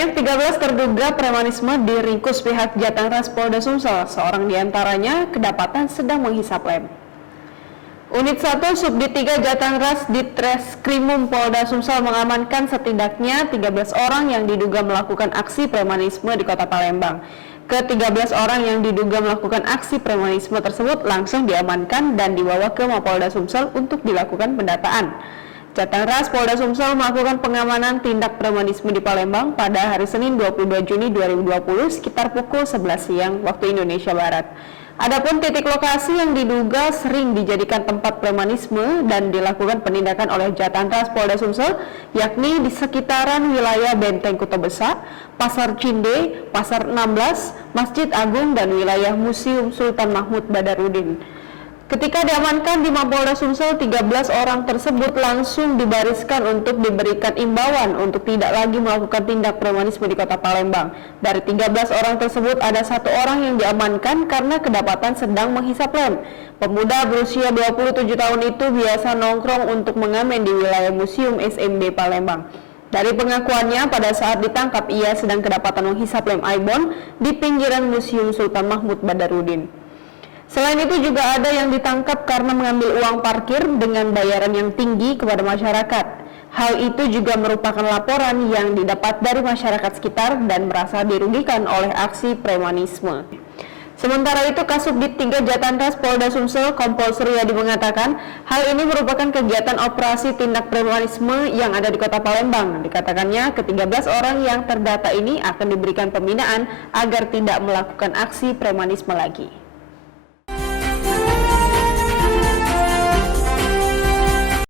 Sebanyak 13 terduga premanisme diringkus pihak Jatangras Polda Sumsel. Seorang diantaranya kedapatan sedang menghisap lem. Unit 1 Subdit 3 Jatangras Ditreskrimum Polda Sumsel mengamankan setidaknya 13 orang yang diduga melakukan aksi premanisme di Kota Palembang. Ke-13 orang yang diduga melakukan aksi premanisme tersebut langsung diamankan dan dibawa ke Mapolda Sumsel untuk dilakukan pendataan. Jatangras Polda Sumsel melakukan pengamanan tindak premanisme di Palembang pada hari Senin 22 Juni 2020 sekitar pukul 11 siang waktu Indonesia Barat. Adapun titik lokasi yang diduga sering dijadikan tempat premanisme dan dilakukan penindakan oleh Jatangras Polda Sumsel yakni di sekitaran wilayah Benteng Kuta Besar, Pasar Cinde, Pasar 16, Masjid Agung dan wilayah Museum Sultan Mahmud Badarudin. Ketika diamankan di Mapolda Sumsel, 13 orang tersebut langsung dibariskan untuk diberikan imbauan untuk tidak lagi melakukan tindak premanisme di Kota Palembang. Dari 13 orang tersebut, ada 1 orang yang diamankan karena kedapatan sedang menghisap lem. Pemuda berusia 27 tahun itu biasa nongkrong untuk mengamen di wilayah Museum SMB Palembang. Dari pengakuannya, pada saat ditangkap ia sedang kedapatan menghisap lem Aibon di pinggiran Museum Sultan Mahmud Badarudin. Selain itu juga ada yang ditangkap karena mengambil uang parkir dengan bayaran yang tinggi kepada masyarakat. Hal itu juga merupakan laporan yang didapat dari masyarakat sekitar dan merasa dirugikan oleh aksi premanisme. Sementara itu, Kasubdit 3 Jatangras Polda Sumsel Kompol Suryadi mengatakan hal ini merupakan kegiatan operasi tindak premanisme yang ada di Kota Palembang. Dikatakannya ke-13 orang yang terdata ini akan diberikan pembinaan agar tidak melakukan aksi premanisme lagi.